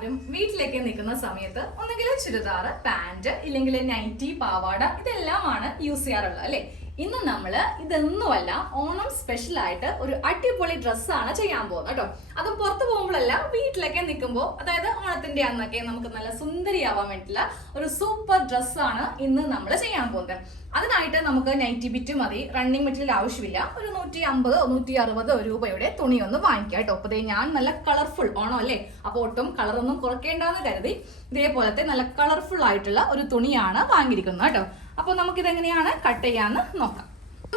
എല്ലാവരും വീട്ടിലേക്ക് നിൽക്കുന്ന സമയത്ത് ഒന്നെങ്കിൽ ചുരിദാർ, പാന്റ്, ഇല്ലെങ്കിൽ നൈറ്റി, പാവാട ഇതെല്ലാമാണ് യൂസ് ചെയ്യാറുള്ളത് അല്ലേ? ഇന്ന് നമ്മള് ഇതൊന്നുമല്ല, ഓണം സ്പെഷ്യൽ ആയിട്ട് ഒരു അടിപൊളി ഡ്രസ്സാണ് ചെയ്യാൻ പോകുന്നത് കേട്ടോ. അതും പുറത്ത് പോകുമ്പോഴല്ല, വീട്ടിലൊക്കെ നിൽക്കുമ്പോൾ, അതായത് ഓണത്തിന്റെ അന്നൊക്കെ നമുക്ക് നല്ല സുന്ദരിയാവാൻ വേണ്ടിയിട്ടുള്ള ഒരു സൂപ്പർ ഡ്രസ്സാണ് ഇന്ന് നമ്മൾ ചെയ്യാൻ പോകുന്നത്. അതിനായിട്ട് നമുക്ക് നൈറ്റി ബിറ്റ് മതി, റണ്ണിങ് മെറ്റീരിയൽ ആവശ്യമില്ല. ഒരു 150 160 രൂപയുടെ തുണി ഒന്ന് വാങ്ങിക്കാം കേട്ടോ. അപ്പൊ ഞാൻ നല്ല കളർഫുൾ ഓണം അല്ലേ, അപ്പൊ ഒട്ടും കളറൊന്നും കുറയ്ക്കേണ്ടെന്ന് കരുതി ഇതേപോലത്തെ നല്ല കളർഫുൾ ആയിട്ടുള്ള ഒരു തുണിയാണ് വാങ്ങിയിരിക്കുന്നത് കേട്ടോ. അപ്പൊ നമുക്ക് ഇതെങ്ങനെയാണ് കട്ട് ചെയ്യാന്ന് നോക്കാം.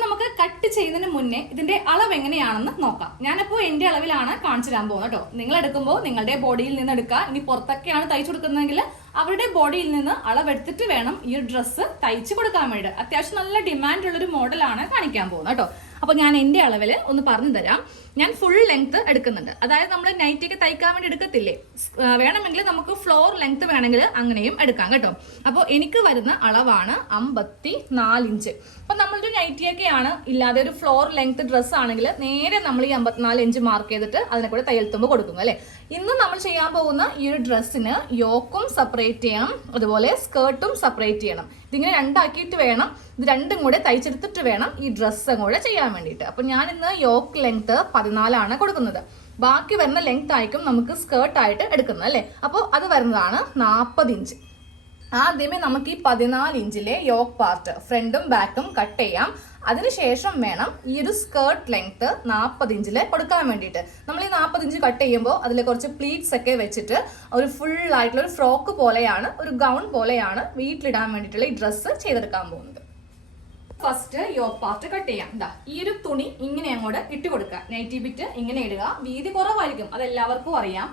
നമുക്ക് കട്ട് ചെയ്യുന്നതിന് മുന്നേ ഇതിന്റെ അളവ് എങ്ങനെയാണെന്ന് നോക്കാം. ഞാനിപ്പോ എന്റെ അളവിലാണ് കാണിച്ചു തരാൻ പോകുന്നത് കേട്ടോ. നിങ്ങൾ എടുക്കുമ്പോൾ നിങ്ങളുടെ ബോഡിയിൽ നിന്ന് എടുക്കുക. ഇനി പുറത്തൊക്കെയാണ് തയ്ച്ചു കൊടുക്കുന്നതെങ്കിൽ അവരുടെ ബോഡിയിൽ നിന്ന് അളവെടുത്തിട്ട് വേണം ഈ ഡ്രസ്സ് തയ്ച്ചു കൊടുക്കാൻ വേണ്ടി. അത്യാവശ്യം നല്ല ഡിമാൻഡ് ഉള്ളൊരു മോഡലാണ് കാണിക്കാൻ പോകുന്നത് കേട്ടോ. അപ്പൊ ഞാൻ എന്റെ അളവിൽ ഒന്ന് പറഞ്ഞു തരാം. ഞാൻ ഫുൾ ലെങ്ത് എടുക്കുന്നുണ്ട്. അതായത് നമ്മൾ നൈറ്റി ഒക്കെ തയ്ക്കാൻ വേണ്ടി എടുക്കത്തില്ലേ, വേണമെങ്കിൽ നമുക്ക് ഫ്ലോർ ലെങ്ത് വേണമെങ്കിൽ അങ്ങനെയും എടുക്കാം കേട്ടോ. അപ്പോൾ എനിക്ക് വരുന്ന അളവാണ് 54 ഇഞ്ച്. അപ്പൊ നമ്മളൊരു നൈറ്റിയൊക്കെയാണ് ഇല്ലാതെ ഒരു ഫ്ലോർ ലെങ്ത് ഡ്രസ്സ് ആണെങ്കിൽ നേരെ നമ്മൾ ഈ 54 ഇഞ്ച് മാർക്ക് ചെയ്തിട്ട് അതിനെ കൂടെ തയ്യൽ തുമ്പ് കൊടുക്കും അല്ലെ. ഇന്ന് നമ്മൾ ചെയ്യാൻ പോകുന്ന ഈ ഒരു ഡ്രസ്സിന് യോക്കും സെപ്പറേറ്റ് ചെയ്യണം, അതുപോലെ സ്കേർട്ടും സെപ്പറേറ്റ് ചെയ്യണം. ഇതിങ്ങനെ രണ്ടാക്കിയിട്ട് വേണം, ഇത് രണ്ടും കൂടെ തയ്ച്ചെടുത്തിട്ട് വേണം ഈ ഡ്രസ്സും കൂടെ ചെയ്യാൻ വേണ്ടിയിട്ട്. അപ്പൊ ഞാൻ ഇന്ന് യോക്ക് ലെങ്ത് 14 കൊടുക്കുന്നത്. ബാക്കി വരുന്ന ലെങ്ത് ആയിരിക്കും നമുക്ക് സ്കേർട്ട് ആയിട്ട് എടുക്കുന്നത് അല്ലെ. അപ്പോൾ അത് വരുന്നതാണ് 40 ഇഞ്ച്. ആദ്യമേ നമുക്ക് ഈ 14 ഇഞ്ചിലെ യോക്ക് പാർട്ട് ഫ്രണ്ടും ബാക്കും കട്ട് ചെയ്യാം. അതിനുശേഷം വേണം ഈ ഒരു സ്കേർട്ട് ലെങ്ത് 40 ഇഞ്ചിൽ കൊടുക്കാൻ വേണ്ടിയിട്ട്. നമ്മൾ ഈ 40 ഇഞ്ച് കട്ട് ചെയ്യുമ്പോൾ അതിൽ കുറച്ച് പ്ലീറ്റ്സ് ഒക്കെ വെച്ചിട്ട് ഒരു ഫുൾ ആയിട്ടുള്ള ഒരു ഫ്രോക്ക് പോലെയാണ്, ഒരു ഗൗൺ പോലെയാണ് വീട്ടിലിടാൻ വേണ്ടിയിട്ടുള്ള ഈ ഡ്രസ്സ് ചെയ്തെടുക്കാൻ പോകുന്നത്. ഫസ്റ്റ് യോക്ക് പാർട്ട് കട്ട് ചെയ്യാം. ഈ ഒരു തുണി ഇങ്ങനെ അങ്ങോട്ട് ഇട്ട് കൊടുക്കുക. നൈറ്റി ബിറ്റ് ഇങ്ങനെ ഇടുക. വീതി കുറവായിരിക്കും, അതെല്ലാവർക്കും അറിയാം.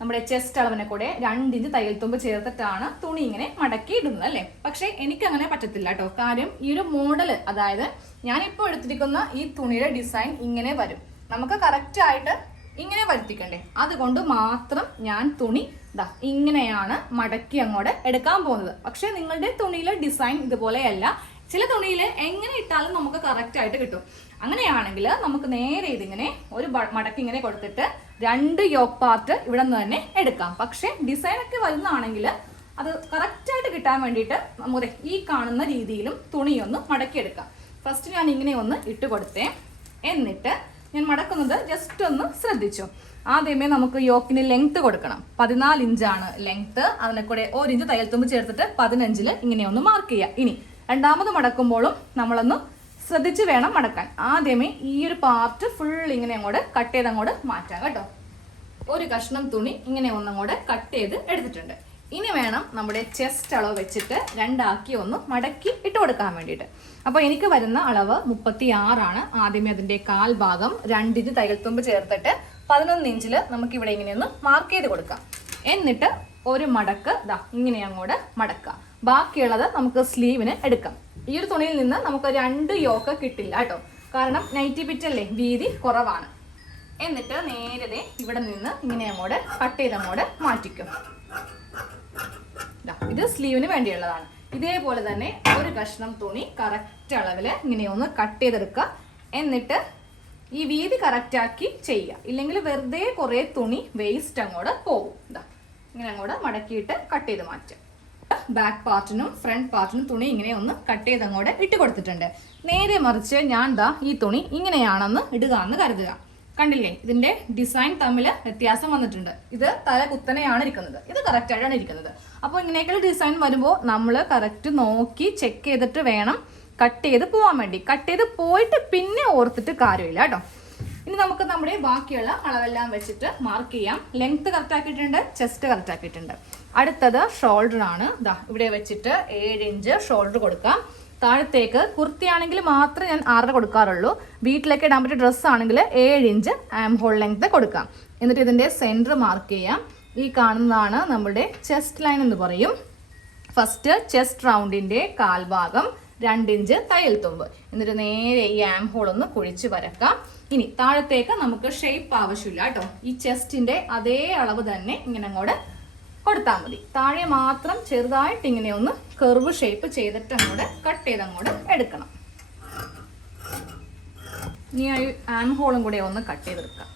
നമ്മുടെ ചെസ്റ്റ് അളവിനെ കൂടെ 2 ഇഞ്ച് തയ്യൽ തുമ്പ് ചേർത്തിട്ടാണ് തുണി ഇങ്ങനെ മടക്കി ഇടുന്നത് അല്ലേ. പക്ഷെ എനിക്ക് അങ്ങനെ പറ്റത്തില്ല കേട്ടോ. കാര്യം ഈ ഒരു മോഡൽ, അതായത് ഞാനിപ്പോൾ എടുത്തിരിക്കുന്ന ഈ തുണിയുടെ ഡിസൈൻ ഇങ്ങനെ വരും. നമുക്ക് കറക്റ്റ് ആയിട്ട് ഇങ്ങനെ വരുത്തിക്കണ്ടേ, അതുകൊണ്ട് മാത്രം ഞാൻ തുണി ഇങ്ങനെയാണ് മടക്കി അങ്ങോട്ട് എടുക്കാൻ പോകുന്നത്. പക്ഷെ നിങ്ങളുടെ തുണിയിലെ ഡിസൈൻ ഇതുപോലെയല്ല. ചില തുണിയിൽ എങ്ങനെ ഇട്ടാലും നമുക്ക് കറക്റ്റ് ആയിട്ട് കിട്ടും. അങ്ങനെയാണെങ്കിൽ നമുക്ക് നേരെ ഇതിങ്ങനെ ഒരു മടക്കി ഇങ്ങനെ കൊടുത്തിട്ട് 2 യോക്ക് പാർട്ട് ഇവിടെ നിന്ന് തന്നെ എടുക്കാം. പക്ഷെ ഡിസൈൻ ഒക്കെ വരുന്നതാണെങ്കിൽ അത് കറക്റ്റ് ആയിട്ട് കിട്ടാൻ വേണ്ടിയിട്ട് നമ്മുടെ ഈ കാണുന്ന രീതിയിലും തുണിയൊന്ന് മടക്കിയെടുക്കാം. ഫസ്റ്റ് ഞാൻ ഇങ്ങനെ ഒന്ന് ഇട്ട് കൊടുത്തേ. എന്നിട്ട് ഞാൻ മടക്കുന്നത് ജസ്റ്റ് ഒന്ന് ശ്രദ്ധിച്ചു. ആദ്യമേ നമുക്ക് യോക്കിന് ലെങ്ത് കൊടുക്കണം. 14 ഇഞ്ചാണ് ലെങ്ത്. അതിനെ കൂടെ 1 ഇഞ്ച് തയ്യൽ തുമ്പ് ചേർത്തിട്ട് 15 ഇങ്ങനെ ഒന്ന് മാർക്ക് ചെയ്യാം. ഇനി രണ്ടാമത് മടക്കുമ്പോഴും നമ്മളൊന്ന് ശ്രദ്ധിച്ച് വേണം മടക്കാൻ. ആദ്യമേ ഈ ഒരു പാർട്ട് ഫുൾ ഇങ്ങനെ അങ്ങോട്ട് കട്ട് ചെയ്ത് അങ്ങോട്ട് മാറ്റാം കേട്ടോ. ഒരു കഷ്ണം തുണി ഇങ്ങനെ ഒന്നങ്ങോട്ട് കട്ട് ചെയ്ത് എടുത്തിട്ടുണ്ട്. ഇനി വേണം നമ്മുടെ ചെസ്റ്റ് അളവ് വെച്ചിട്ട് 2 ആക്കി ഒന്ന് മടക്കി ഇട്ട് കൊടുക്കാൻ വേണ്ടിയിട്ട്. അപ്പോൾ എനിക്ക് വരുന്ന അളവ് 36. ആദ്യമേ അതിൻ്റെ കാൽ ഭാഗം 2 ഇഞ്ച് തയ്യൽ തുമ്പ് ചേർത്തിട്ട് 11 ഇഞ്ചിൽ നമുക്ക് ഇവിടെ ഇങ്ങനെ ഒന്ന് മാർക്ക് ചെയ്ത് കൊടുക്കാം. എന്നിട്ട് ഒരു മടക്ക് ഇങ്ങനെ അങ്ങോട്ട് മടക്കാം. ബാക്കിയുള്ളത് നമുക്ക് സ്ലീവിന് എടുക്കാം. ഈ ഒരു തുണിയിൽ നിന്ന് നമുക്ക് 2 യോക്ക് കിട്ടില്ല കേട്ടോ. കാരണം നൈറ്റി ബിറ്റല്ലേ, വീതി കുറവാണ്. എന്നിട്ട് നേരത്തെ ഇവിടെ നിന്ന് ഇങ്ങനെ അങ്ങോട്ട് കട്ട് ചെയ്ത് അങ്ങോട്ട് മാറ്റിക്കും. ഇത് സ്ലീവിന് വേണ്ടിയുള്ളതാണ്. ഇതേപോലെ തന്നെ ഒരു കഷ്ണം തുണി കറക്റ്റ് അളവിൽ ഇങ്ങനെ ഒന്ന് കട്ട് ചെയ്തെടുക്കുക. എന്നിട്ട് ഈ വീതി കറക്റ്റ് ആക്കി ചെയ്യുക. ഇല്ലെങ്കിൽ വെറുതെ കുറേ തുണി വേസ്റ്റ് അങ്ങോട്ട് പോകും. ഇങ്ങനെ അങ്ങോട്ട് മടക്കിയിട്ട് കട്ട് ചെയ്ത് മാറ്റുക. ബാക്ക് പാർട്ടിനും ഫ്രണ്ട് പാർട്ടിനും തുണി ഇങ്ങനെ ഒന്ന് കട്ട് ചെയ്ത് അങ്ങോട്ട് ഇട്ട് കൊടുത്തിട്ടുണ്ട്. നേരെ മറിച്ച് ഞാൻ ഈ തുണി ഇങ്ങനെയാണെന്ന് ഇടുക എന്ന് കരുതുക. കണ്ടില്ലേ, ഇതിന്റെ ഡിസൈൻ തമ്മിൽ വ്യത്യാസം വന്നിട്ടുണ്ട്. ഇത് തല കുത്തനെയാണ് ഇരിക്കുന്നത്, ഇത് കറക്റ്റ് ആയിട്ടാണ് ഇരിക്കുന്നത്. അപ്പോൾ ഇങ്ങനെയൊക്കെയുള്ള ഡിസൈൻ വരുമ്പോൾ നമ്മൾ കറക്റ്റ് നോക്കി ചെക്ക് ചെയ്തിട്ട് വേണം കട്ട് ചെയ്ത് പോകാൻ വേണ്ടി. കട്ട് ചെയ്ത് പോയിട്ട് പിന്നെ ഓർത്തിട്ട് കാര്യമില്ല കേട്ടോ. ഇനി നമുക്ക് നമ്മുടെ ബാക്കിയുള്ള അളവെല്ലാം വെച്ചിട്ട് മാർക്ക് ചെയ്യാം. ലെങ്ത് കറക്റ്റ് ആക്കിയിട്ടുണ്ട്, ചെസ്റ്റ് കറക്റ്റ് ആക്കിയിട്ടുണ്ട്. അടുത്തത് ഷോൾഡർ ആണ്. ഇവിടെ വെച്ചിട്ട് 7 ഇഞ്ച് ഷോൾഡർ കൊടുക്കാം. താഴത്തേക്ക് കുർത്തിയാണെങ്കിൽ മാത്രമേ ഞാൻ 6 കൊടുക്കാറുള്ളൂ. വീട്ടിലേക്ക് ഇടാൻ പറ്റിയ ഡ്രസ്സ് ആണെങ്കിൽ 7 ഇഞ്ച് ആം ഹോൾ ലെങ്ത് കൊടുക്കാം. എന്നിട്ട് ഇതിൻ്റെ സെൻറ്റർ മാർക്ക് ചെയ്യാം. ഈ കാണുന്നതാണ് നമ്മുടെ ചെസ്റ്റ് ലൈൻ എന്ന് പറയും. ഫസ്റ്റ് ചെസ്റ്റ് റൗണ്ടിൻ്റെ കാൽഭാഗം 2 ഇഞ്ച് തയ്യൽ തുമ്പ്. എന്നിട്ട് നേരെ ഈ ആം ഹോൾ ഒന്ന് കുഴിച്ച് വരക്കാം. ഇനി താഴത്തേക്ക് നമുക്ക് ഷേപ്പ് ആവശ്യമില്ല കേട്ടോ. ഈ ചെസ്റ്റിന്റെ അതേ അളവ് തന്നെ ഇങ്ങനെ അങ്ങോട്ട് കൊടുത്താൽ മതി. താഴെ മാത്രം ചെറുതായിട്ട് ഇങ്ങനെ ഒന്ന് കർവ് ഷേപ്പ് ചെയ്തിട്ട് അങ്ങോട്ട് കട്ട് ചെയ്ത് അങ്ങോട്ട് എടുക്കണം. ഇനി ആം ഹോളും കൂടെ ഒന്ന് കട്ട് ചെയ്തെടുക്കാം.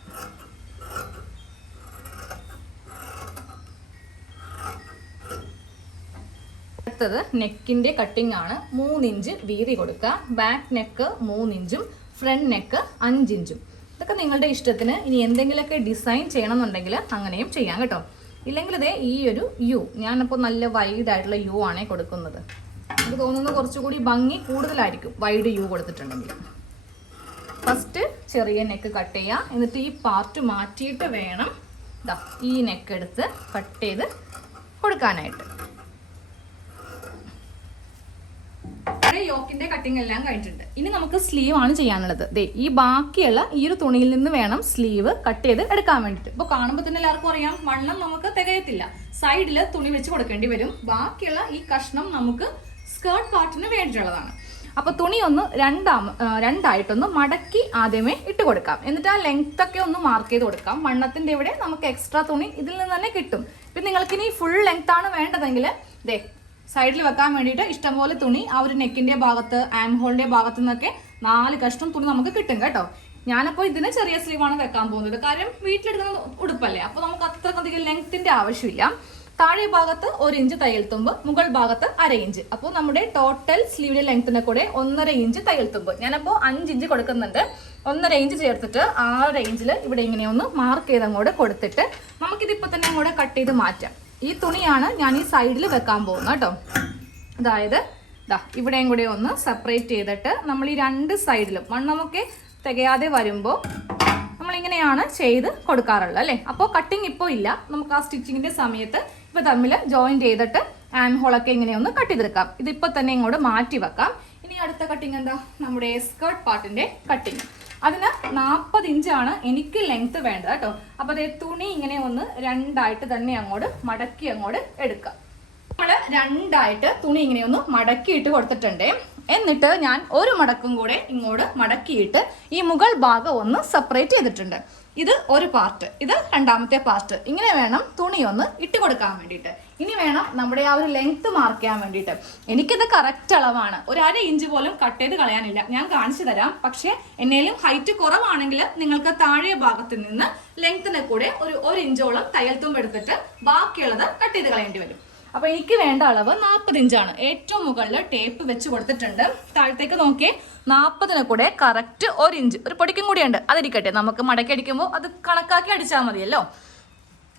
അടുത്തത് നെക്കിൻ്റെ കട്ടിംഗ് ആണ്. 3 ഇഞ്ച് വീതി കൊടുക്കുക. ബാക്ക് നെക്ക് 3 ഇഞ്ചും ഫ്രണ്ട് നെക്ക് 5 ഇഞ്ചും. ഇതൊക്കെ നിങ്ങളുടെ ഇഷ്ടത്തിന്. ഇനി എന്തെങ്കിലുമൊക്കെ ഡിസൈൻ ചെയ്യണമെന്നുണ്ടെങ്കിൽ അങ്ങനെയും ചെയ്യാം കേട്ടോ. ഇല്ലെങ്കിൽ ഇതേ ഈ ഒരു യു, ഞാനപ്പോൾ നല്ല വൈഡായിട്ടുള്ള യു ആണേ കൊടുക്കുന്നത്. എനിക്ക് തോന്നുന്നത് കുറച്ചുകൂടി ഭംഗി കൂടുതലായിരിക്കും വൈഡ് യു കൊടുത്തിട്ടുണ്ടെങ്കിൽ. ഫസ്റ്റ് ചെറിയ നെക്ക് കട്ട് ചെയ്യുക. എന്നിട്ട് ഈ പാർട്ട് മാറ്റിയിട്ട് വേണം ഈ നെക്ക് എടുത്ത് കട്ട് ചെയ്ത് കൊടുക്കാനായിട്ട്. യോക്കിന്റെ കട്ടിങ് എല്ലാം കഴിഞ്ഞിട്ടുണ്ട്. ഇനി നമുക്ക് സ്ലീവ് ആണ് ചെയ്യാനുള്ളത്. ദേ ഈ ബാക്കിയുള്ള ഈ ഒരു തുണിയിൽ നിന്ന് വേണം സ്ലീവ് കട്ട് ചെയ്ത് എടുക്കാൻ വേണ്ടിയിട്ട്. ഇപ്പോൾ കാണുമ്പോൾ തന്നെ എല്ലാവർക്കും അറിയാം വണ്ണം നമുക്ക് തികയത്തില്ല. സൈഡിൽ തുണി വെച്ച് കൊടുക്കേണ്ടി വരും. ബാക്കിയുള്ള ഈ കഷ്ണം നമുക്ക് സ്കേർട്ട് പാർട്ടിന് വേണ്ടിയിട്ടുള്ളതാണ്. അപ്പോൾ തുണി ഒന്ന് രണ്ടായിട്ടൊന്ന് മടക്കി ആദ്യമേ ഇട്ട് കൊടുക്കാം. എന്നിട്ട് ആ ലെങ്ത് ഒക്കെ ഒന്ന് മാർക്ക് ചെയ്ത് കൊടുക്കാം. വണ്ണത്തിന്റെ ഇവിടെ നമുക്ക് എക്സ്ട്രാ തുണി ഇതിൽ നിന്ന് തന്നെ കിട്ടും. ഇപ്പം നിങ്ങൾക്കിനി ഫുൾ ലെങ്ത് ആണ് വേണ്ടതെങ്കിൽ ദേ സൈഡിൽ വെക്കാൻ വേണ്ടിയിട്ട് ഇഷ്ടംപോലെ തുണി ആ ഒരു നെക്കിന്റെ ഭാഗത്ത്, ആം ഹോളിന്റെ ഭാഗത്തു നിന്നൊക്കെ 4 കഷ്ണം തുണി നമുക്ക് കിട്ടും കേട്ടോ. ഞാനപ്പോൾ ഇതിന് ചെറിയ സ്ലീവാണ് വെക്കാൻ പോകുന്നത്. കാര്യം വീട്ടിലെടുക്കുന്ന ഉടുപ്പല്ലേ, അപ്പോൾ നമുക്ക് അത്രക്കധികം ലെങ്ത്തിന്റെ ആവശ്യമില്ല. താഴെ ഭാഗത്ത് 1 ഇഞ്ച് തയ്യൽ തുമ്പ്, മുകൾ ഭാഗത്ത് 1/2 ഇഞ്ച്. അപ്പോൾ നമ്മുടെ ടോട്ടൽ സ്ലീവിന്റെ ലെങ്ത്തിന് കൂടെ 1.5 ഇഞ്ച് തയ്യൽ തുമ്പ്. ഞാനപ്പോൾ 5 ഇഞ്ച് കൊടുക്കുന്നുണ്ട്. 1.5 ഇഞ്ച് ചേർത്തിട്ട് 6 ഇഞ്ചിൽ ഇവിടെ ഇങ്ങനെ ഒന്ന് മാർക്ക് ചെയ്ത് അങ്ങോട്ട് കൊടുത്തിട്ട് നമുക്കിതിപ്പോൾ തന്നെ അങ്ങോട്ട് കട്ട് ചെയ്ത് മാറ്റാം. ഈ തുണിയാണ് ഞാൻ ഈ സൈഡിൽ വെക്കാൻ പോകുന്നത് കേട്ടോ. അതായത് ഇവിടെയും കൂടെ ഒന്ന് സെപ്പറേറ്റ് ചെയ്തിട്ട് നമ്മൾ ഈ 2 സൈഡിലും വണ്ണമൊക്കെ തികയാതെ വരുമ്പോൾ നമ്മളിങ്ങനെയാണ് ചെയ്ത് കൊടുക്കാറുള്ളത് അല്ലേ. അപ്പോൾ കട്ടിങ് ഇപ്പോൾ ഇല്ല, നമുക്ക് ആ സ്റ്റിച്ചിങ്ങിന്റെ സമയത്ത് ഇപ്പോൾ തമ്മിൽ ജോയിൻറ്റ് ചെയ്തിട്ട് ആം ഹോളൊക്കെ ഇങ്ങനെ ഒന്ന് കട്ട് ചെയ്തെടുക്കാം. ഇതിപ്പോൾ തന്നെ ഇങ്ങോട്ട് മാറ്റി വെക്കാം. ഇനി അടുത്ത കട്ടിങ് എന്താ, നമ്മുടെ സ്കേർട്ട് പാർട്ടിന്റെ കട്ടിങ്. അതിന് 40 ഇഞ്ചാണ് എനിക്ക് ലെങ്ത് വേണ്ടത് കേട്ടോ. അപ്പോൾ അതേ തുണി ഇങ്ങനെ ഒന്ന് രണ്ടായിട്ട് തന്നെ അങ്ങോട്ട് മടക്കി അങ്ങോട്ട് എടുക്കാം. നമ്മൾ രണ്ടായിട്ട് തുണി ഇങ്ങനെ ഒന്ന് മടക്കിയിട്ട് കൊടുത്തിട്ടുണ്ട്. എന്നിട്ട് ഞാൻ ഒരു മടക്കും കൂടെ ഇങ്ങോട്ട് മടക്കിയിട്ട് ഈ മുകൾ ഭാഗം ഒന്ന് സെപ്പറേറ്റ് ചെയ്തിട്ടുണ്ട്. ഇത് ഒരു പാർട്ട്, ഇത് രണ്ടാമത്തെ പാർട്ട്. ഇങ്ങനെ വേണം തുണി ഒന്ന് ഇട്ട് കൊടുക്കാൻ വേണ്ടിയിട്ട്. ഇനി വേണം നമ്മുടെ ആ ഒരു ലെങ്ത് മാർക്ക് ചെയ്യാൻ വേണ്ടിയിട്ട്. എനിക്കിത് കറക്റ്റ് അളവാണ്, 1/2 ഇഞ്ച് പോലും കട്ട് ചെയ്ത് കളയാനില്ല. ഞാൻ കാണിച്ചു തരാം. പക്ഷേ എന്നേലും ഹൈറ്റ് കുറവാണെങ്കിൽ നിങ്ങൾക്ക് താഴെ ഭാഗത്ത് നിന്ന് ലെങ്ത്തിന് കൂടെ ഒരു 1 ഇഞ്ചോളം തയ്യൽ തുമ്പ് എടുത്തിട്ട് ബാക്കിയുള്ളത് കട്ട് ചെയ്ത് കളയേണ്ടി വരും. അപ്പൊ എനിക്ക് വേണ്ട അളവ് 40 ഇഞ്ചാണ്. ഏറ്റവും മുകളിൽ ടേപ്പ് വെച്ച് കൊടുത്തിട്ടുണ്ട്. താഴത്തേക്ക് നോക്കിയേ, 40-ന് കൂടെ കറക്റ്റ് 1 ഇഞ്ച്, ഒരു പൊടിക്കും കൂടി ഉണ്ട്, അതിരിക്കട്ടെ. നമുക്ക് മടക്കി അടിക്കുമ്പോൾ അത് കണക്കാക്കി അടിച്ചാൽ മതിയല്ലോ.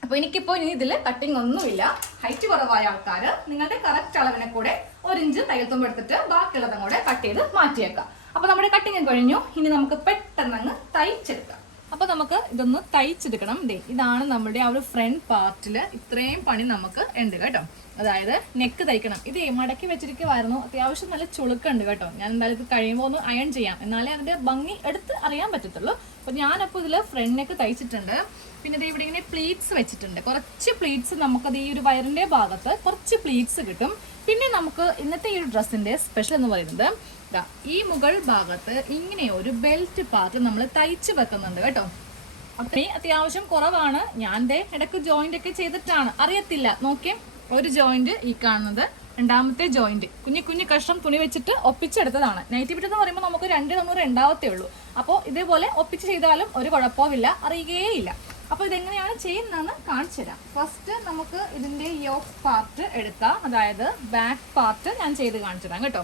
അപ്പോൾ എനിക്കിപ്പോൾ ഇനി ഇതിൽ കട്ടിങ് ഒന്നുമില്ല. ഹൈറ്റ് കുറവായ ആൾക്കാർ നിങ്ങളുടെ കറക്റ്റ് അളവിനെ കൂടെ 1 ഇഞ്ച് തയ്യൽ തുമ്പ് എടുത്തിട്ട് ബാക്കിയുള്ളതും കൂടെ കട്ട് ചെയ്ത് മാറ്റിയേക്കാം. അപ്പോൾ നമ്മുടെ കട്ടിങ് കഴിഞ്ഞു. ഇനി നമുക്ക് പെട്ടെന്ന് തയ്ച്ചെടുക്കാം. അപ്പോൾ നമുക്ക് ഇതൊന്ന് തയ്ച്ചെടുക്കണം. ഇതാണ് നമ്മുടെ ആ ഒരു ഫ്രണ്ട് പാർട്ടിൽ ഇത്രയും പണി നമുക്ക് ഉണ്ട് കേട്ടോ. അതായത് നെക്ക് തയ്ക്കണം. ഇത് മടക്കി വെച്ചിരിക്കുമായിരുന്നു. അത്യാവശ്യം നല്ല ചുളുക്കുണ്ട് കേട്ടോ. ഞാൻ എന്തായാലും ഇത് കഴിയുമ്പോൾ ഒന്ന് അയൺ ചെയ്യാം, എന്നാലേ അതിൻ്റെ ഭംഗി എടുത്ത് അറിയാൻ പറ്റത്തുള്ളൂ. അപ്പോൾ ഞാനപ്പോൾ ഇതിൽ ഫ്രണ്ട് നെക്ക് തയ്ച്ചിട്ടുണ്ട്. പിന്നെ ഇത് ഇവിടെ ഇങ്ങനെ പ്ലീറ്റ്സ് വെച്ചിട്ടുണ്ട്. കുറച്ച് പ്ലീറ്റ്സ് നമുക്കത് ഈ ഒരു വയറിൻ്റെ ഭാഗത്ത് കുറച്ച് പ്ലീറ്റ്സ് കിട്ടും. പിന്നെ നമുക്ക് ഇന്നത്തെ ഈ ഒരു ഡ്രസ്സിൻ്റെ സ്പെഷ്യൽ എന്ന് പറയുന്നത് ഈ മുകൾ ഭാഗത്ത് ഇങ്ങനെ ഒരു ബെൽറ്റ് പാർട്ട് നമ്മൾ തയ്ച്ച് വെക്കുന്നുണ്ട് കേട്ടോ. അപ്പം ഈ അത്യാവശ്യം കുറവാണ്. ഞാൻ ഇടയ്ക്ക് ജോയിന്റ് ഒക്കെ ചെയ്തിട്ടാണ്, അറിയത്തില്ല. നോക്കിയേ, ഒരു ജോയിന്റ് ഈ കാണുന്നത്, രണ്ടാമത്തെ ജോയിന്റ് കുഞ്ഞു കഷ്ണം തുണി വെച്ചിട്ട് ഒപ്പിച്ചെടുത്തതാണ്. നൈറ്റി ബിറ്റ് എന്ന് പറയുമ്പോൾ നമുക്ക് 2 തൊണ്ണൂറ് ഉണ്ടാവത്തേ ഉള്ളൂ. അപ്പോൾ ഇതേപോലെ ഒപ്പിച്ച് ചെയ്താലും ഒരു കുഴപ്പമില്ല, അറിയുകയില്ല. അപ്പോൾ ഇതെങ്ങനെയാണ് ചെയ്യുന്നതെന്ന് കാണിച്ചു തരാം. ഫസ്റ്റ് നമുക്ക് ഇതിൻ്റെ യോക്ക് പാർട്ട് എടുക്കാം. അതായത് ബാക്ക് പാർട്ട് ഞാൻ ചെയ്ത് കാണിച്ചു തരാം കേട്ടോ.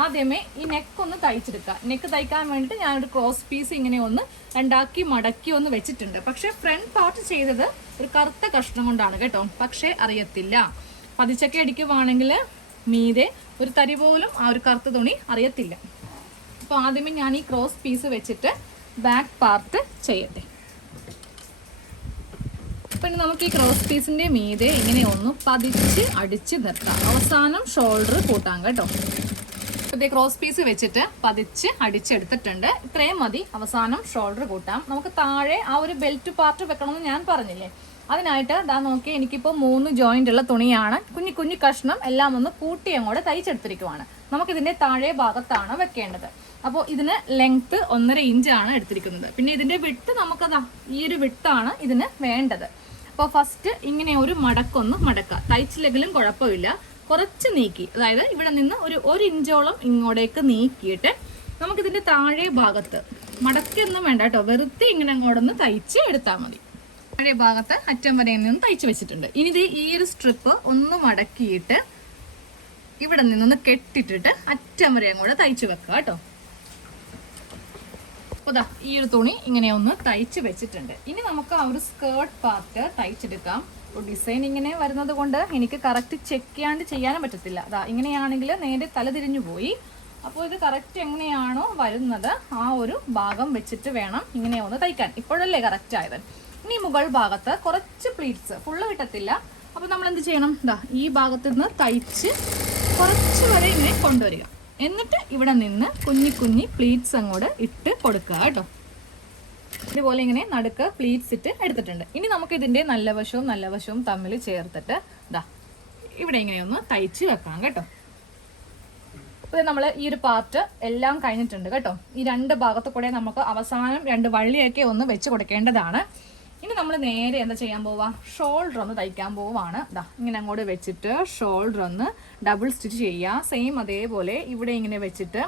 ആദ്യമേ ഈ നെക്ക് ഒന്ന് തയ്ച്ചെടുക്കുക. നെക്ക് തയ്ക്കാൻ വേണ്ടിയിട്ട് ഞാനൊരു ക്രോസ് പീസ് ഇങ്ങനെ ഒന്ന് രണ്ടാക്കി മടക്കി ഒന്ന് വെച്ചിട്ടുണ്ട്. പക്ഷേ ഫ്രണ്ട് പാർട്ട് ചെയ്തത് ഒരു കറുത്ത കഷ്ണം കൊണ്ടാണ് കേട്ടോ. പക്ഷേ അറിയത്തില്ല, പതിച്ചൊക്കെ അടിക്കുവാണെങ്കിൽ മീതെ ഒരു തരി പോലും ആ ഒരു കറുത്ത തുണി അറിയത്തില്ല. അപ്പോൾ ആദ്യമേ ഞാൻ ഈ ക്രോസ് പീസ് വെച്ചിട്ട് ബാക്ക് പാർട്ട് ചെയ്യട്ടെ. അപ്പം നമുക്ക് ഈ ക്രോസ് പീസിൻ്റെ മീതെ ഇങ്ങനെ ഒന്ന് പതിച്ച് അടിച്ച് നിർത്താം. അവസാനം ഷോൾഡർ കൂട്ടാം കേട്ടോ. ഇതേ ക്രോസ് പീസ് വെച്ചിട്ട് പതിച്ച് അടിച്ചെടുത്തിട്ടുണ്ട്. ഇത്രയും മതി. അവസാനം ഷോൾഡർ കൂട്ടാം. നമുക്ക് താഴെ ആ ഒരു ബെൽറ്റ് പാർട്ട് വെക്കണമെന്ന് ഞാൻ പറഞ്ഞില്ലേ. അതിനായിട്ട് നോക്കി, എനിക്കിപ്പോൾ 3 ജോയിൻ്റ് ഉള്ള തുണിയാണ്. കുഞ്ഞു കഷ്ണം എല്ലാം ഒന്ന് കൂട്ടി അങ്ങോട്ട് തയ്ച്ചെടുത്തിരിക്കുവാണ്. നമുക്കിതിൻ്റെ താഴെ ഭാഗത്താണ് വെക്കേണ്ടത്. അപ്പോൾ ഇതിന് ലെങ്ത്ത് 1.5 ഇഞ്ചാണ് എടുത്തിരിക്കുന്നത്. പിന്നെ ഇതിൻ്റെ വിട്ട് നമുക്കതാ ഈ ഒരു വിട്ടാണ് ഇതിന് വേണ്ടത്. അപ്പോൾ ഫസ്റ്റ് ഇങ്ങനെ ഒരു മടക്കൊന്ന് മടക്കുക. തയ്ച്ചില്ലെങ്കിലും കുഴപ്പമില്ല, കുറച്ച് നീക്കി, അതായത് ഇവിടെ നിന്ന് ഒരു 1 ഇഞ്ചോളം ഇങ്ങോട്ടേക്ക് നീക്കിയിട്ട് നമുക്കിതിൻ്റെ താഴെ ഭാഗത്ത് മടക്കൊന്നും വേണ്ട കേട്ടോ, വെറുതെ ഇങ്ങനെ അങ്ങോട്ടൊന്ന് തയ്ച്ച് എടുത്താൽ മതി. താഴെ ഭാഗത്ത് അറ്റം വരെ നിന്ന് തയ്ച്ച് വെച്ചിട്ടുണ്ട്. ഇനി ഇത് ഈ ഒരു സ്ട്രിപ്പ് ഒന്ന് മടക്കിയിട്ട് ഇവിടെ നിന്നൊന്ന് കെട്ടിട്ടിട്ട് അറ്റം വരെ അങ്ങോട്ട് തയ്ച്ചു വെക്കുക കേട്ടോ. അപ്പോൾ ദാ ഈ ഒരു തുണി ഇങ്ങനെ ഒന്ന് തയ്ച്ച് വെച്ചിട്ടുണ്ട്. ഇനി നമുക്ക് ആ ഒരു സ്കേർട്ട് പാർട്ട് തയ്ച്ചെടുക്കാം. അപ്പോൾ ഡിസൈൻ ഇങ്ങനെ വരുന്നത് കൊണ്ട് എനിക്ക് കറക്റ്റ് ചെക്ക് ചെയ്യാണ്ട് ചെയ്യാനും പറ്റത്തില്ല. അതാ ഇങ്ങനെയാണെങ്കിൽ നേരെ തല തിരിഞ്ഞു പോയി. അപ്പോൾ ഇത് കറക്റ്റ് എങ്ങനെയാണോ വരുന്നത് ആ ഒരു ഭാഗം വെച്ചിട്ട് വേണം ഇങ്ങനെ ഒന്ന് തയ്ക്കാൻ. ഇപ്പോഴല്ലേ കറക്റ്റ് ആയത്. ഇനി മുകൾ ഭാഗത്ത് കുറച്ച് പ്ലീറ്റ്സ് ഫുള്ള് കിട്ടത്തില്ല. അപ്പോൾ നമ്മൾ എന്ത് ചെയ്യണം, ഇതാ ഈ ഭാഗത്ത് നിന്ന് തയ്ച്ച് കുറച്ച് വരെ ഇങ്ങനെ കൊണ്ടുവരിക. എന്നിട്ട് ഇവിടെ നിന്ന് കുഞ്ഞി കുഞ്ഞി പ്ലീറ്റ്സ് അങ്ങോട്ട് ഇട്ട് കൊടുക്കുക കേട്ടോ. ഇതുപോലെ ഇങ്ങനെ നടുക്ക് പ്ലീറ്റ്സ് ഇട്ട് എടുത്തിട്ടുണ്ട്. ഇനി നമുക്ക് ഇതിൻ്റെ നല്ല വശവും തമ്മിൽ ചേർത്തിട്ട് ഇതാ ഇവിടെ ഇങ്ങനെ ഒന്ന് തയ്ച്ച് വെക്കാം കേട്ടോ. അപ്പോൾ നമ്മൾ ഈ ഒരു പാർട്ട് എല്ലാം കഴിഞ്ഞിട്ടുണ്ട് കേട്ടോ. ഈ രണ്ട് ഭാഗത്ത് കൂടെ നമുക്ക് അവസാനം 2 വള്ളിയൊക്കെ ഒന്ന് വെച്ച് കൊടുക്കേണ്ടതാണ്. ഇനി നമ്മൾ നേരെ എന്താ ചെയ്യാൻ പോവുക, ഷോൾഡർ ഒന്ന് തയ്ക്കാൻ പോവുകയാണ്. ഇതാ ഇങ്ങനെ അങ്ങോട്ട് വെച്ചിട്ട് ഷോൾഡർ ഒന്ന് ഡബിൾ സ്റ്റിച്ച് ചെയ്യുക. സെയിം അതേപോലെ ഇവിടെ ഇങ്ങനെ വെച്ചിട്ട്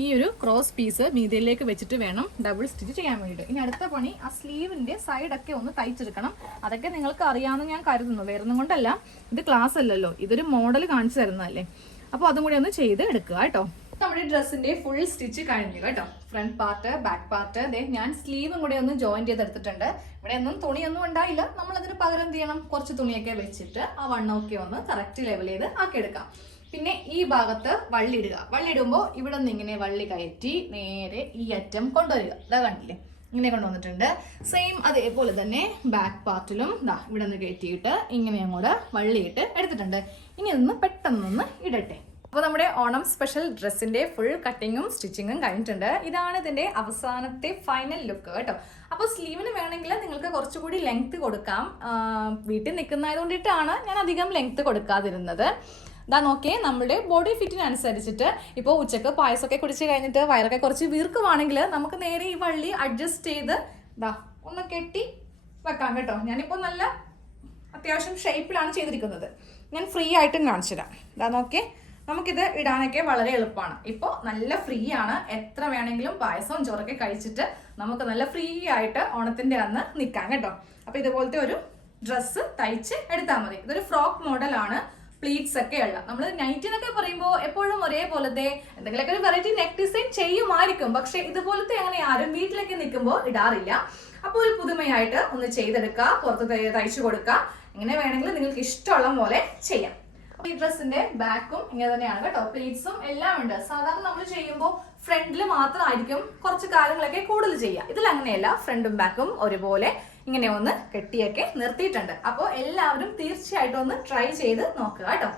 ഈ ഒരു ക്രോസ് പീസ് മീതിയിലേക്ക് വെച്ചിട്ട് വേണം ഡബിൾ സ്റ്റിച്ച് ചെയ്യാൻ വേണ്ടിയിട്ട്. ഇനി അടുത്ത പണി ആ സ്ലീവിൻ്റെ സൈഡൊക്കെ ഒന്ന് തയ്ച്ചെടുക്കണം. അതൊക്കെ നിങ്ങൾക്ക് അറിയാമെന്ന് ഞാൻ കരുതുന്നു. വേറൊന്നും കൊണ്ടല്ല, ഇത് ക്ലാസ് അല്ലല്ലോ, ഇതൊരു മോഡൽ കാണിച്ചു തരുന്നതല്ലേ. അപ്പോൾ അതും കൂടി ഒന്ന് ചെയ്ത് എടുക്കുക കേട്ടോ. നമ്മുടെ ഡ്രസ്സിന്റെ ഫുൾ സ്റ്റിച്ച് കഴിഞ്ഞു കേട്ടോ. ഫ്രണ്ട് പാർട്ട്, ബാക്ക് പാർട്ട്, ഞാൻ സ്ലീവും കൂടെ ഒന്ന് ജോയിൻ ചെയ്തെടുത്തിട്ടുണ്ട്. ഇവിടെ ഒന്നും തുണിയൊന്നും ഉണ്ടായില്ല. നമ്മൾ അതിന് പകരം എന്ത് ചെയ്യണം, കുറച്ച് തുണിയൊക്കെ വെച്ചിട്ട് ആ വണ്ണമൊക്കെ ഒന്ന് കറക്റ്റ് ലെവൽ ചെയ്ത് ആക്കിയെടുക്കാം. പിന്നെ ഈ ഭാഗത്ത് വള്ളി ഇടുക. വള്ളി ഇടുമ്പോൾ ഇവിടെ നിന്ന് ഇങ്ങനെ വള്ളി കയറ്റി നേരെ ഈ അറ്റം കൊണ്ടുവരിക. ഇതാ കണ്ടില്ലേ, ഇങ്ങനെ കൊണ്ടുവന്നിട്ടുണ്ട്. സെയിം അതേപോലെ തന്നെ ബാക്ക് പാർട്ടിലും ഇതാ ഇവിടെ നിന്ന് കയറ്റിയിട്ട് ഇങ്ങനെ അങ്ങോട്ട് വള്ളിയിട്ട് എടുത്തിട്ടുണ്ട്. ഇനി ഇതൊന്ന് പെട്ടെന്നൊന്ന് ഇടട്ടെ. അപ്പോൾ നമ്മുടെ ഓണം സ്പെഷ്യൽ ഡ്രസ്സിൻ്റെ ഫുൾ കട്ടിങ്ങും സ്റ്റിച്ചിങ്ങും കഴിഞ്ഞിട്ടുണ്ട്. ഇതാണ് ഇതിൻ്റെ അവസാനത്തെ ഫൈനൽ ലുക്ക് കേട്ടോ. അപ്പോൾ സ്ലീവിന് വേണമെങ്കിൽ നിങ്ങൾക്ക് കുറച്ചുകൂടി ലെങ്ത്ത് കൊടുക്കാം. വീട്ടിൽ നിൽക്കുന്നതായതുകൊണ്ടിട്ടാണ് ഞാൻ അധികം ലെങ്ത്ത് കൊടുക്കാതിരുന്നത്. ഇതാ നോക്കിയേ, നമ്മുടെ ബോഡി ഫിറ്റിനനുസരിച്ചിട്ട് ഇപ്പോൾ ഉച്ചക്ക് പായസമൊക്കെ കുടിച്ച് കഴിഞ്ഞിട്ട് വയറൊക്കെ കുറച്ച് വീർക്കുവാണെങ്കിൽ നമുക്ക് നേരെ ഈ വള്ളി അഡ്ജസ്റ്റ് ചെയ്ത് ഇതാ ഒന്ന് കെട്ടി വെക്കാം കേട്ടോ. ഞാനിപ്പോൾ നല്ല അത്യാവശ്യം ഷേപ്പിലാണ് ചെയ്തിരിക്കുന്നത്. ഞാൻ ഫ്രീ ആയിട്ടും കാണിച്ചു തരാം. ഇതാ നോക്കിയേ, നമുക്കിത് ഇടാനൊക്കെ വളരെ എളുപ്പമാണ്. ഇപ്പോൾ നല്ല ഫ്രീ ആണ്. എത്ര വേണമെങ്കിലും പായസവും ചോറൊക്കെ കഴിച്ചിട്ട് നമുക്ക് നല്ല ഫ്രീ ആയിട്ട് ഓണത്തിൻ്റെ അന്ന് നിൽക്കാം കേട്ടോ. അപ്പോൾ ഇതുപോലത്തെ ഒരു ഡ്രസ്സ് തയ്ച്ച് എടുത്താൽ മതി. ഇതൊരു ഫ്രോക്ക് മോഡലാണ്, പ്ലീറ്റ്സ് ഒക്കെ ഉള്ള. നമ്മൾ നൈറ്റിനൊക്കെ പറയുമ്പോൾ എപ്പോഴും ഒരേപോലത്തെ എന്തെങ്കിലുമൊക്കെ ഒരു വെറൈറ്റി നെക്ക് ഡിസൈൻ ചെയ്യുമായിരിക്കും. പക്ഷെ ഇതുപോലത്തെ അങ്ങനെ ആരും വീട്ടിലൊക്കെ നിൽക്കുമ്പോൾ ഇടാറില്ല. അപ്പോൾ ഒരു പുതുമയായിട്ട് ഒന്ന് ചെയ്തെടുക്കുക, പുറത്ത് തയ്ച്ചു കൊടുക്കുക. ഇങ്ങനെ വേണമെങ്കിൽ നിങ്ങൾക്ക് ഇഷ്ടമുള്ള പോലെ ചെയ്യാം. അപ്പോൾ ഈ ഡ്രസ്സിന്റെ ബാക്കും ഇങ്ങനെ തന്നെയാണ് കേട്ടോ. പ്ലീറ്റ്സും എല്ലാം ഉണ്ട്. സാധാരണ നമ്മൾ ചെയ്യുമ്പോൾ ഫ്രണ്ടിൽ മാത്രമായിരിക്കും കുറച്ച് കാര്യങ്ങളൊക്കെ കൂടുതൽ ചെയ്യുക. ഇതിൽ അങ്ങനെയല്ല, ഫ്രണ്ടും ബാക്കും ഒരുപോലെ ഇങ്ങനെ ഒന്ന് കെട്ടിയൊക്കെ നിർത്തിയിട്ടുണ്ട്. അപ്പോൾ എല്ലാവരും തീർച്ചയായിട്ടും ഒന്ന് ട്രൈ ചെയ്ത് നോക്കുക കേട്ടോ.